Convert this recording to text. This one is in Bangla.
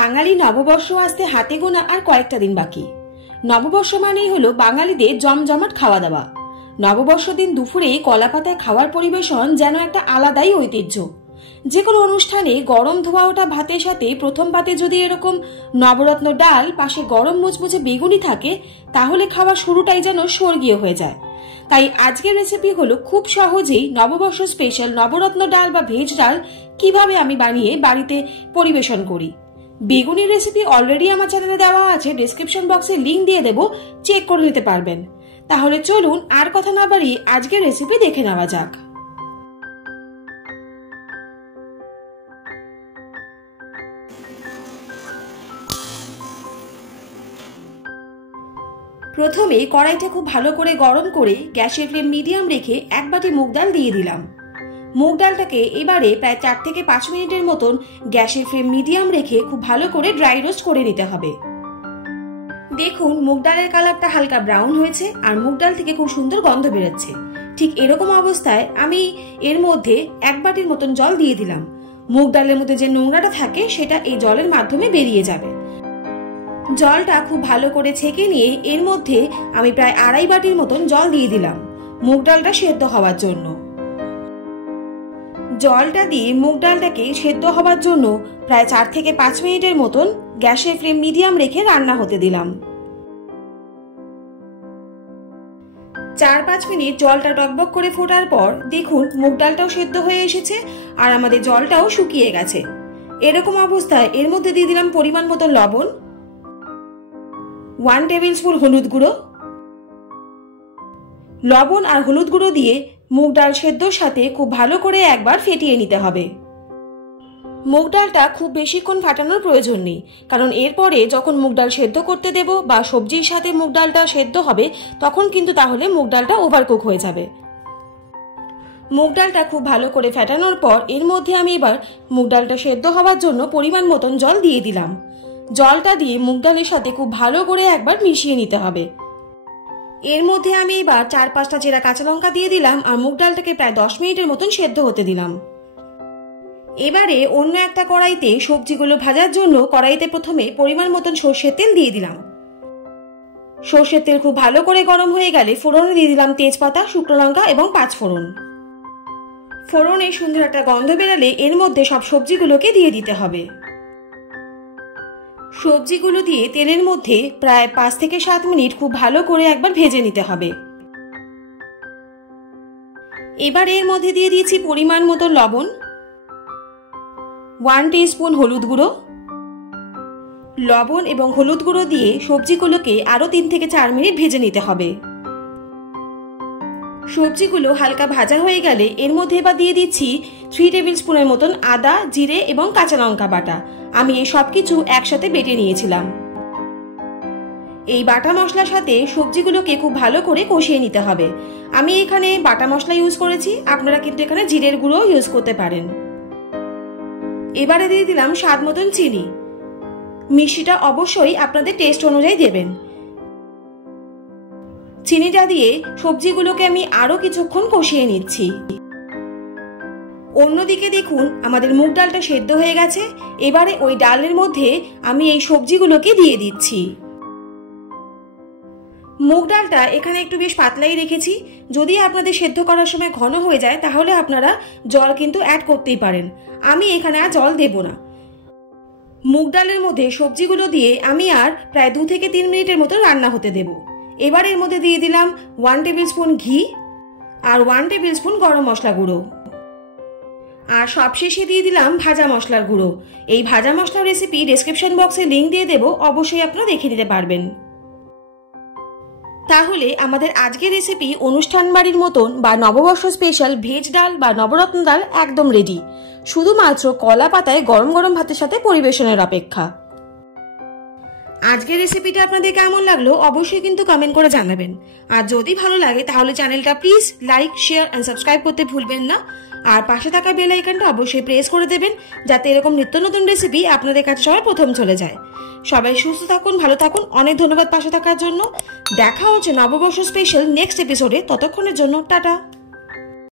বাঙালি নববর্ষ আসতে হাতে গোনা আর কয়েকটা দিন বাকি। নববর্ষ মানেই হলো বাঙালিদের জমজমাট খাওয়া দাওয়া। নববর্ষ দিন দুপুরে কলাপাতায় খাওয়ার পরিবেশন যেন একটা আলাদাই ঐতিহ্য। যে কোনো অনুষ্ঠানে গরম ধোয়া ওঠা ভাতের সাথে প্রথম পাতে যদি এরকম নবরত্ন ডাল, পাশে গরম মুচমুচে বেগুনি থাকে, তাহলে খাওয়ার শুরুটাই যেন স্বর্গীয় হয়ে যায়। তাই আজকের রেসিপি হলো খুব সহজেই নববর্ষ স্পেশাল নবরত্ন ডাল বা ভেজ ডাল কিভাবে আমি বানিয়ে বাড়িতে পরিবেশন করি। বেগুনির রেসিপি অলরেডি আমার চ্যানেলে দেওয়া আছে, ডেসক্রিপশন বক্সে লিংক দিয়ে দেবো, চেক করে নিতে পারবেন। তাহলে চলুন আর কথা না বাড়িয়ে আজকের রেসিপি দেখে নেওয়া যাক। প্রথমে কড়াইটা খুব ভালো করে গরম করে গ্যাসের ফ্লেম মিডিয়াম রেখে এক বাটি মুগ ডাল দিয়ে দিলাম। মুগ ডালটাকে এবারে প্রায় 4 থেকে 5 মিনিটের মতন গ্যাসের ফ্লেম মিডিয়াম রেখে খুব ভালো করে ড্রাই রোস্ট করে নিতে হবে। দেখুন মুগ ডালের কালারটা হালকা ব্রাউন হয়েছে আর মুগ ডাল থেকে খুব সুন্দর গন্ধ বেরোচ্ছে। ঠিক এরকম অবস্থায় আমি এর মধ্যে 1 বাটির মতন জল দিয়ে দিলাম। মুগ ডালের মধ্যে যে নোংরাটা থাকে সেটা এই জলের মাধ্যমে বেরিয়ে যাবে। জলটা খুব ভালো করে ছেঁকে নিয়ে এর মধ্যে আমি প্রায় 2.5 বাটির মতন জল দিয়ে দিলাম মুগ ডালটা সেদ্ধ হওয়ার জন্য। জলটা দিয়ে মুগ ডালটাকে সেদ্ধ হওয়ার জন্য প্রায় 4 থেকে 5 মিনিটের মতন গ্যাসের ফ্লেম মিডিয়াম রেখে রান্না হতে দিলাম। 4-5 মিনিট জলটা টকবক করে ফোটার পর দেখুন মুগ ডালটাও সেদ্ধ হয়ে এসেছে আর আমাদের জলটাও শুকিয়ে গেছে। এরকম অবস্থায় এর মধ্যে দিয়ে দিলাম পরিমাণ মতো লবণ, 1 টেবিল স্পুন হলুদ গুঁড়ো। লবণ আর হলুদ গুঁড়ো দিয়ে মুগ ডাল সেদ্ধর সাথে খুব ভালো করে একবার ফেটিয়ে নিতে হবে। মুগ ডালটা খুব বেশিক্ষণ ফাটানোর প্রয়োজন নেই, কারণ এরপরে যখন মুগ ডাল সেদ্ধ করতে দেব বা সবজির সাথে মুগ ডালটা সেদ্ধ হবে তখন কিন্তু তাহলে মুগ ডালটা ওভারকুক হয়ে যাবে। মুগ ডালটা খুব ভালো করে ফেটানোর পর এর মধ্যে আমি এবার মুগ ডালটা সেদ্ধ হওয়ার জন্য পরিমাণ মতন জল দিয়ে দিলাম। জলটা দিয়ে মুগ ডালের সাথে খুব ভালো করে একবার মিশিয়ে নিতে হবে। এর মধ্যে আমি এবার 4-5টা চেরা কাঁচা লঙ্কা দিয়ে দিলাম আর মুগ ডালটাকে প্রায় 10 মিনিটের মতন সেদ্ধ হতে দিলাম। এবারে অন্য একটা কড়াইতে সবজিগুলো ভাজার জন্য কড়াইতে প্রথমে পরিমাণ মতন সর্ষের তেল দিয়ে দিলাম। সর্ষের তেল খুব ভালো করে গরম হয়ে গেলে ফোড়নে দিয়ে দিলাম তেজপাতা, শুকনো লঙ্কা এবং 5 ফোড়ন। ফোড়নে সুন্দর একটা গন্ধ বেরালে এর মধ্যে সব সবজিগুলোকে দিয়ে দিতে হবে। সবজিগুলো দিয়ে তেলের মধ্যে প্রায় 5 থেকে 7 মিনিট খুব ভালো করে একবার ভেজে নিতে হবে। এবার এর মধ্যে দিয়ে দিয়েছি পরিমাণ মতো লবণ, 1 টিস্পুন হলুদ গুঁড়ো। লবণ এবং হলুদ গুঁড়ো দিয়ে সবজিগুলোকে আরো 3 থেকে 4 মিনিট ভেজে নিতে হবে। সবজিগুলো হালকা ভাজা হয়ে গেলে এর মধ্যে এবার দিয়ে দিচ্ছি 3 টেবিল স্পুনের মতন আদা, জিরে এবং কাঁচা লঙ্কা বাটা। আমি এই সবকিছু একসাথে বেটে নিয়েছিলাম। এই বাটা মশলার সাথে সবজিগুলোকে খুব ভালো করে কষিয়ে নিতে হবে। আমি এখানে বাটা মশলা ইউজ করেছি, আপনারা কিন্তু এখানে জিরের গুঁড়ো ইউজ করতে পারেন। এবারে দিয়ে দিলাম স্বাদ মতন চিনি। মিষ্টিটা অবশ্যই আপনাদের টেস্ট অনুযায়ী দেবেন। চিনিটা দিয়ে সবজিগুলোকে আমি আরো কিছুক্ষণ কষিয়ে নিচ্ছি। অন্যদিকে দেখুন আমাদের মুগ ডালটা সেদ্ধ হয়ে গেছে। এবারে ওই ডালের মধ্যে আমি এই সবজিগুলোকে দিয়ে দিচ্ছি। মুগ ডালটা এখানে একটু বেশ পাতলাই রেখেছি। যদি আপনাদের সেদ্ধ করার সময় ঘন হয়ে যায় তাহলে আপনারা জল কিন্তু অ্যাড করতেই পারেন। আমি এখানে আর জল দেব না। মুগ ডালের মধ্যে সবজিগুলো দিয়ে আমি আর প্রায় 2 থেকে 3 মিনিটের মতো রান্না হতে দেব। এবার এর মধ্যে দিয়ে দিলাম 1 টেবিল স্পুন ঘি আর 1 টেবিল স্পুন গরম মশলা গুঁড়ো আর সবশেষে দিয়ে দিলাম ভাজা মশলার গুঁড়ো। এই ভাজা মশলার রেসিপি ডেসক্রিপশন বক্সে লিংক দিয়ে দেবো, অবশ্যই আপনারা দেখে নিতে পারবেন। তাহলে আমাদের আজকের রেসিপি অনুষ্ঠান বাড়ির মতন বা নববর্ষ স্পেশাল ভেজ ডাল বা নবরত্ন ডাল একদম রেডি। শুধুমাত্র কলা পাতায় গরম গরম ভাতের সাথে পরিবেশনের অপেক্ষা। আজকের রেসিপিটা আপনাদের কেমন লাগলো অবশ্যই কিন্তু কমেন্ট করে জানাবেন। আর যদি ভালো লাগে তাহলে চ্যানেলটা please like, share and subscribe করতে ভুলবেন না। আর পাশে থাকা বেল আইকনটা অবশ্যই প্রেস করে দেবেন, যাতে এরকম নিত্য নতুন রেসিপি আপনাদের কাছে সবার প্রথম চলে যায়। সবাই সুস্থ থাকুন, ভালো থাকুন। অনেক ধন্যবাদ পাশে থাকার জন্য। দেখা হচ্ছে নববর্ষ স্পেশাল নেক্সট এপিসোডে। ততক্ষণের জন্য টাটা।